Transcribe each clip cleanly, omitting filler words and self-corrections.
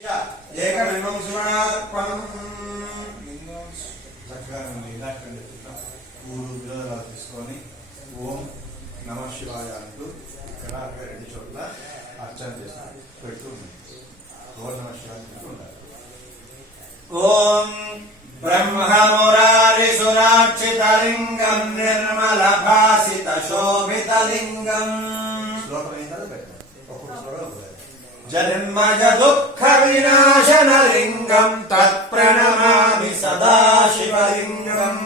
ఏకమేవం శివనార్పణం. చక్కగా మూడు విరోధాలు తీసుకొని ఓం నమ శివాయ అంటూ ఇక్కడ అక్కడ రెండు చోట్ల అర్చన చేసి పెడుతూ ఓం నమ శివాయ అంటూ ఉండాలి. ఓం బ్రహ్మమురారి సురార్చితలింగం నిర్మల భాసిత శోభితలింగం. శ్లోకం ఏంటో పెట్టండి. ఒక్కొక్క శ్లోకం జన్మజ దుఃఖ వినాశనలింగం తత్ప్రణమామి సదా శివలింగం.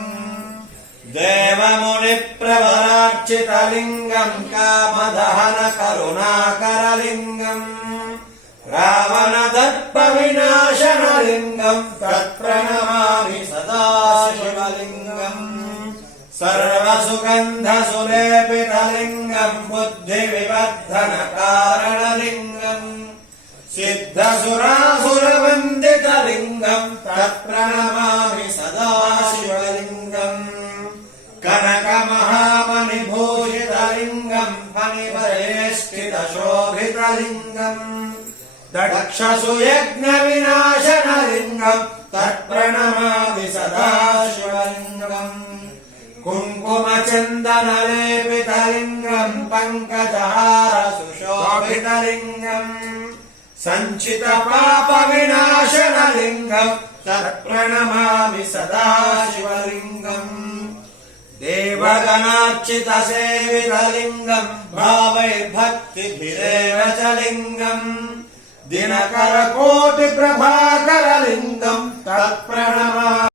దేవముని ప్రవరార్చితలింగం కామదహన కరుణాకరలింగం. రావణ దర్ప వినాశనలింగం తత్ప్రణమామి సదా శివలింగం. సర్వసుగంధ సులేపితలింగం బుద్ధి వివర్ధన కారణలింగం. సిద్ధసురాసురవందితలింగం తత్ప్రణమామి సదా శివలింగం. కనకమహామణిభూషితలింగం ఫణివరేష్ఠితశోభితలింగం. దక్షసుయజ్ఞ వినాశనలింగం తత్ప్రణమామి సదా శివలింగం. కుంకుమచందనలేపితలింగం పంకజహార సుశోభితలింగం. సంచిత పాప వినాశనలింగం తత్ప్రణమామి సదా శివలింగం. దేవగణార్చిత సేవితలింగం భావైర్భక్తిభిరేవ చ లింగం. దినకర కోటి ప్రభాకరలింగం తత్ప్రణమామి